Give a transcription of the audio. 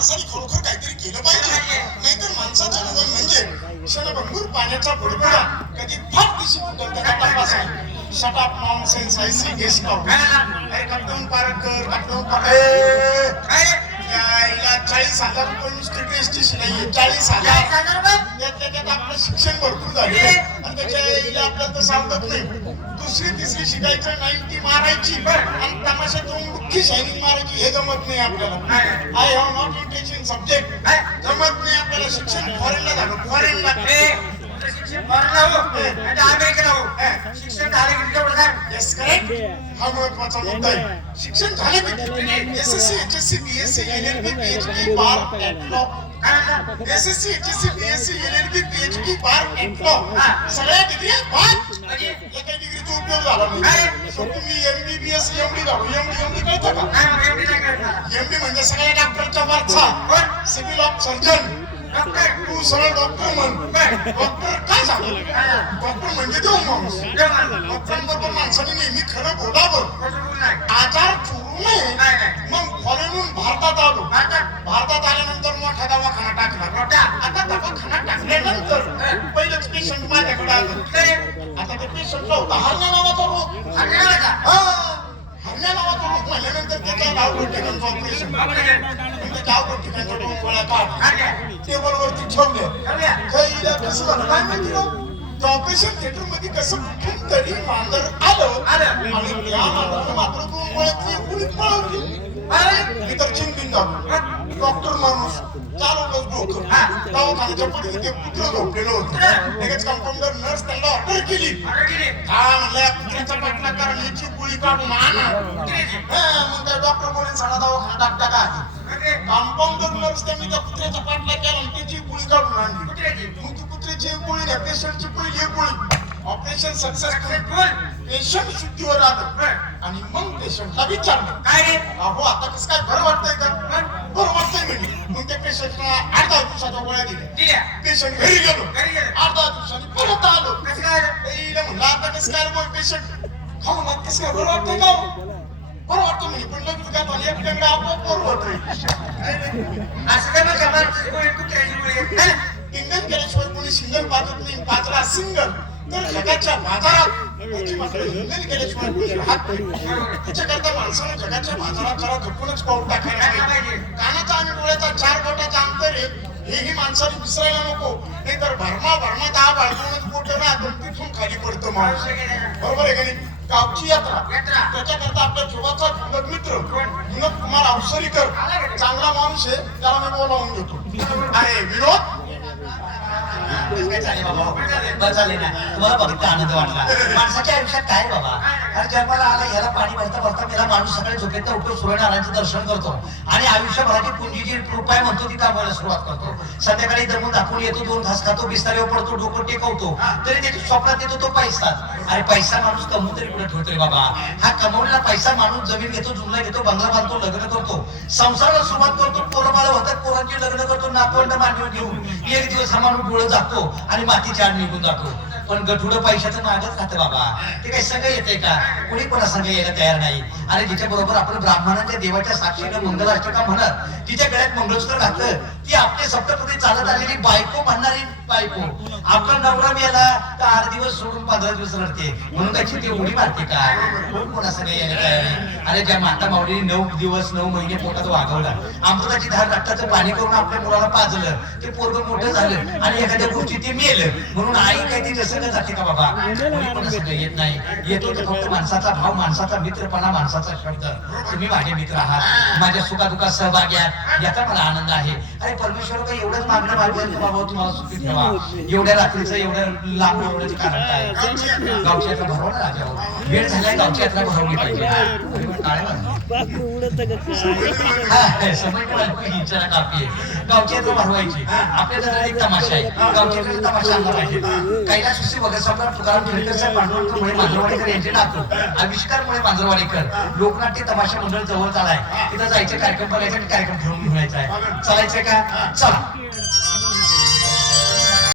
माणसाने खरोखर काहीतरी केलं पाहिजे, नाहीतर माणसाचं जीवन म्हणजे क्षणभंगूर पाण्याचा बुडबुडा, कधी फाट दिशी फुटल त्याचा तपास आहे. Shut up nonsense, I see guest out. अरे कटवून पारक कर, कटवून यायला 40,000 रुपये नुसती ड्रेसची शिलाई आहे. 40,000 त्याच्यात आपलं शिक्षण भरपूर झाले आणि त्याच्या आपल्याला तर सांगत नाही. दुसरी तिसरी शिकायचं, 90 मारायची आणि तमाशा दोन मुख्य शायनिंग मारायची, हे जमत नाही आपल्याला. I have not intention subject जमत नाही आपल्याला. शिक्षण फॉरेनला झालं, फॉरेनला शिक्षण झाले हा महत्वाचा मुद्दा आहे. शिक्षण झाले किती? SSC, HSC, BSc, LLB, PhD, bar, at law. SSC, HSC, BSc, LLB, PhD, bar, at law सगळ्या डिग्री बाद. एका डिग्रीचा उपयोग झाला नाही. तुम्ही एमबीबीएस, एमडी झालो. एमडी कळतं का? एमडी म्हणजे सगळ्या डॉक्टरच्या वरचा, सिव्हिल ऑफ सर्जन. तू सरळ डॉक्टर म्हण. डॉक्टर काय झालं? डॉक्टर म्हणजे देव माणूस. डॉक्टरांबरोबर माणसाने नेहमी खरं बोलावं, आजार चोरू नये. मग फॉरेनहून भारतात आलो. भारतात आल्यानंतर मोठा दवाखाना टाकला. आता दवाखाना टाकल्यानंतर पहिलंच पेशंट माझ्याकडे आलं. आता ते पेशंटला होता हरण्या नावाचा रोग. हरण्या नावाचा रोग म्हणल्यानंतर त्याच्या गावभर ठिकाणचं ऑपरेशन. म्हणजे गावभर ठिकाणच्या दोन गोळ्या काढ टेबलवरती ठेवल्या. कसं झालं काय माहिती ना, ऑपरेशन थिएटर मध्ये कसं कुठून तरी मांजर आलं आणि त्या मांजरानं मात्र दोन गोळ्यातली गुळी पळवली. इतर चिंतित झालं. डॉक्टर माणूस चालवलं डोकं. दवाखान्याच्या पुढे ते कुत्रं झोपलेलं होतं. लगेच कंपाऊंडर नर्स त्यांना ऑर्डर केली. हा म्हणलं कुत्र्याचा पाठला कारण याची गुळी काढून आणा. मग त्या डॉक्टर बोलून साडा दवाखाना टाकटा का कंपाऊंडर नर्स त्यांनी त्या कुत्र्याचा पाठला केला आणि त्याची गुळी काढून आणली. मग ती कुत्र्याची गुळी नाही, पेशंटची पहिली गुळी. Operation successful. पेशंट शुद्धीवर आलं आणि मग पेशंटला विचारलं काय रे अहो आता कसं काय बरं वाटतंय का? बरं वाटतंय म्हणजे. मग त्या पेशंटला 8-10 दिवसाच्या गोळ्या दिल्या. पेशंट घरी गेलो. 8-10 दिवसांनी परत आलो. कसं काय म्हणलं आता कसं काय बोल पेशंट खाऊ मग कसं काय बरं वाटतंय का? बरं वाटतं म्हणजे पण लग्न काय झालं एकट्याकडे आपोआप बरं वाटतंय. असं काय इंगल केल्याशिवाय कोणी सिंगल पाजत नाही. पाजला सिंगल तर जगाच्या बाजारात इंगल केल्याशिवाय कोणी राहत नाही. त्याच्याकरता माणसानं जगाच्या बाजारात जरा झोपूनच पाऊल टाकायला पाहिजे. कानाचा आणि डोळ्याचा 4 बोटाचं अंतर आहे हेही माणसाने विसरायला नको. नाहीतर भरमा 10 बाळगूनच बोट राहतो तिथून खाली पडतं माणूस. बरोबर आहे का नाही? गावची यात्रा त्याच्याकरता आपल्या जीवाचा विनोद मित्र विनोद कुमार अवसरीकर चांगला माणूस आहे, त्याला मी बोलावून घेतो. अरे विनोद तुम्हाला बघितलं आनंद वाटला. माणसाच्या आयुष्यात काय बाबा, अरे जन्माला आला याला पाणी भरता भरता मेला माणूस सकाळी झोपेत उठतो, सूर्यनारायणाचं दर्शन करतो आणि आयुष्यभराची पुंजी जी रुपये म्हणतो ती कामाला सुरुवात करतो. संध्याकाळी दमून दाखवून येतो, 2 घास खातो, बिस्तारीवर पडतो, डोकं टेकवतो, तरी त्याच्या स्वप्नात येतो तो पैसा. अरे पैसा माणूस कमवून तरी कुठे ठेवतोय बाबा? हा कमवलेला पैसा माणूस जमीन घेतो, जुमला घेतो, बंगला बांधतो, लग्न करतो, संसाराला सुरुवात करतो, पोरं बाळ होतात, पोरांची लग्न करतो, नातवंड मांडीवर घेऊन एक दिवस हा माणूस डोळं जातो आणि मातीच्या आड निघून जातो. पण गठुडं पैशाचं मागच खातं बाबा. ते काही सगळं येते का? कोणी कोणा संग यायला तयार नाही. आणि जिच्या बरोबर आपण ब्राह्मणांच्या देवाच्या साक्षीनं मंगलाष्टका म्हणत तिच्या गळ्यात मंगळसूत्र घातलं, ती आपले सप्तपदी चालत आलेली बायको म्हणणारी बायको. आपला नवरा मेला तर 8 दिवस सोडून 15 दिवस रडते, म्हणून त्याची ती उडी मारते का? कोण कोणा संग यायला तयार नाही. अरे ज्या माता माऊलीने 9 दिवस 9 महिने पोटात वागवलं, अमृताची धार रक्ताचं पाणी करून आपल्या मुलाला पाजलं, ते पोरगं मोठं झालं आणि एखाद्या गोष्टी ते मेलं, म्हणून आई काय ती जसं जाते का बाबा? कोणी पण सगळं येत नाही. येतो तर फक्त माणसाचा भाव, माणसाचा मित्रपणा, माणसाचा शब्द. तुम्ही माझे मित्र आहात, माझ्या सुखादुखात सहभागी आहात, याचा मला आनंद आहे. अरे परमेश्वर का एवढंच मागणं मागलं बाबा तुम्हाला सुखी ठेवा. एवढ्या रात्रीचं एवढं लांब एवढ्याचं कारण काय? गावची यात्रा भरवा ना राजावर. वेळ झालाय, गावची यात्रा भरवली पाहिजे. गावची यात्रा भरवायची. आपल्या जरा एक तमाशा आहे, गावची यात्रेचा तमाशा आणला पाहिजे. कैलास वगैरे सम्राट तुकाराम खेडेकर साहेब, पांडुरंगमुळे मांजरवाडीकर यांचे नातू आविष्कारमुळे मांजरवाडीकर लोकनाट्य तमाशा मंडळ जवळ आलाय. तिथं जायचे, कार्यक्रम बघायचे आणि कार्यक्रम ठरवून घेऊन यायचा आहे. चालायचंय का? चला.